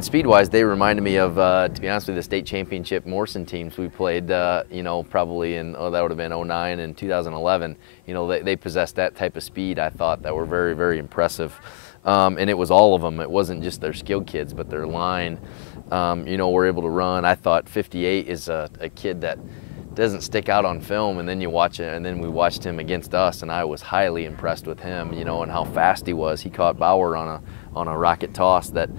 Speed-wise, they reminded me of, to be honest with you, the state championship Morrison teams we played, you know, probably in, that would have been '09 and 2011. You know, they possessed that type of speed, I thought, that were very, very impressive. And it was all of them. It wasn't just their skilled kids, but their line, you know, were able to run. I thought 58 is a kid that doesn't stick out on film, and then you watch it, and then we watched him against us, and I was highly impressed with him, you know, and how fast he was. He caught Bauer on a rocket toss that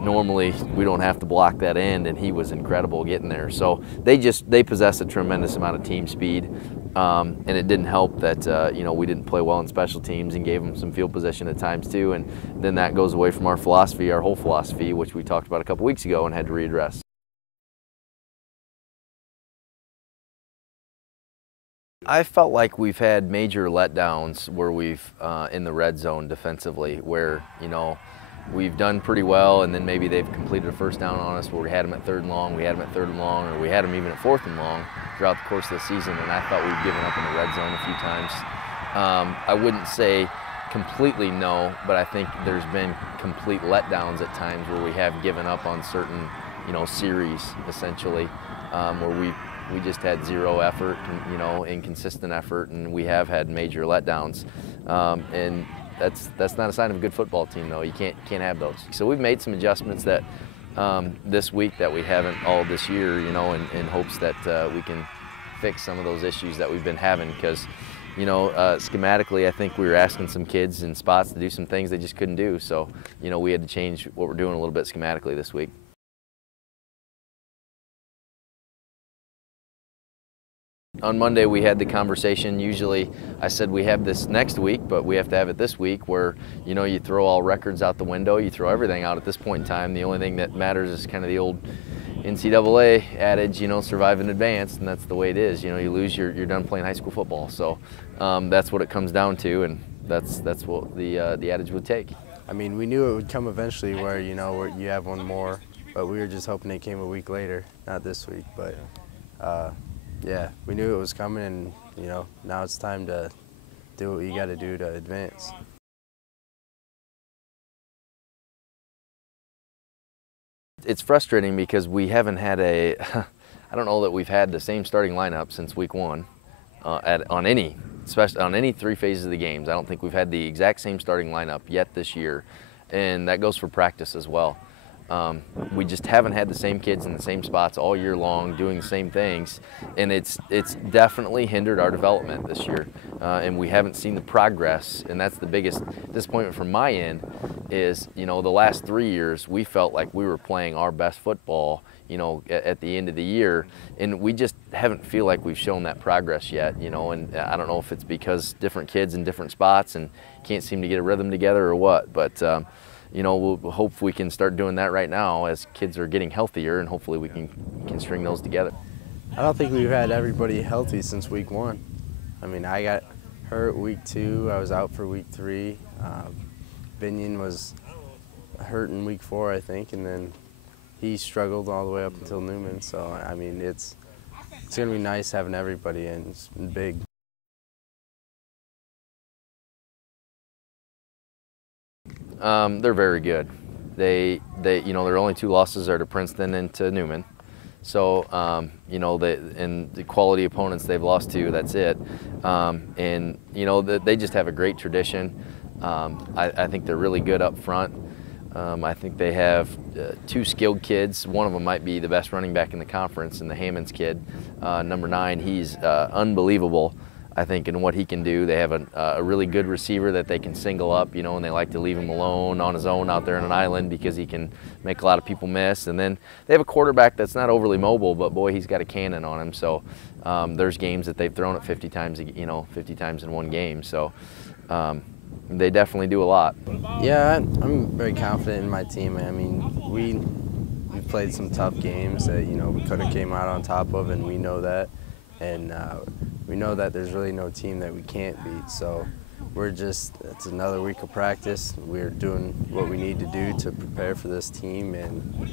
normally we don't have to block that end, and he was incredible getting there. So they possess a tremendous amount of team speed, and it didn't help that you know, we didn't play well in special teams and gave them some field position at times too, and then that goes away from our philosophy, our whole philosophy, which we talked about a couple weeks ago and had to readdress. I felt like we've had major letdowns where we've in the red zone defensively, where, you know, we've done pretty well, and then maybe they've completed a first down on us where we had them at 3rd and long, we had them at 3rd and long, or we had them even at 4th and long throughout the course of the season, and I thought we'd given up in the red zone a few times. I wouldn't say completely no, but I think there's been complete letdowns at times where we have given up on certain, you know, series essentially, where we just had zero effort, and, you know, inconsistent effort, and we have had major letdowns. And that's not a sign of a good football team, though. You can't have those. So we've made some adjustments that this week that we haven't all this year, you know, in hopes that we can fix some of those issues that we've been having, because, you know, schematically, I think we were asking some kids in spots to do some things they just couldn't do. So, you know, we had to change what we're doing a little bit schematically this week. On Monday, we had the conversation. Usually, I said we have this next week, but we have to have it this week, where, you know, you throw all records out the window, you throw everything out at this point in time. The only thing that matters is kind of the old NCAA adage, you know, survive and advance, and that's the way it is. You know, you lose, you're done playing high school football. So that's what it comes down to, and that's what the adage would take. I mean, we knew it would come eventually, where, you know, where you have one more, but we were just hoping it came a week later, not this week. But yeah, we knew it was coming, and, you know, now it's time to do what you got to do to advance. It's frustrating because we haven't had I don't know that we've had the same starting lineup since week 1 especially on any 3 phases of the games. I don't think we've had the exact same starting lineup yet this year, and that goes for practice as well. We just haven't had the same kids in the same spots all year long doing the same things, and it's definitely hindered our development this year, and we haven't seen the progress, and that's the biggest disappointment from my end. Is, you know, the last 3 years we felt like we were playing our best football, you know, at the end of the year, and we just haven't feel like we've shown that progress yet, you know. And I don't know if it's because different kids in different spots and can't seem to get a rhythm together or what, but you know, we'll hope we can start doing that right now as kids are getting healthier, and hopefully we can string those together. I don't think we've had everybody healthy since week 1. I mean, I got hurt week 2. I was out for week 3. Binion was hurt in week 4, I think, and then he struggled all the way up until Newman. So, I mean, it's going to be nice having everybody in. It's big. They're very good. They you know, their only 2 losses are to Princeton and to Newman. So you know, and the quality opponents they've lost to, that's it. And you know, they just have a great tradition. I think they're really good up front. I think they have 2 skilled kids. One of them might be the best running back in the conference, and the Hammonds kid, number 9, he's unbelievable, I think, in what he can do. They have a really good receiver that they can single up, you know, and they like to leave him alone on his own out there on an island because he can make a lot of people miss. And then they have a quarterback that's not overly mobile, but boy, he's got a cannon on him. So there's games that they've thrown it 50 times, you know, 50 times in one game. So they definitely do a lot. Yeah, I'm very confident in my team. I mean, we've played some tough games that, you know, we could have came out on top of, and we know that. And we know that there's really no team that we can't beat. So it's another week of practice. We're doing what we need to do to prepare for this team, and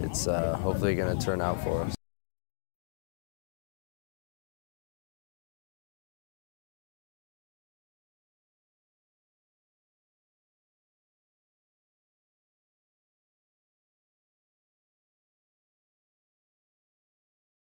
it's hopefully going to turn out for us.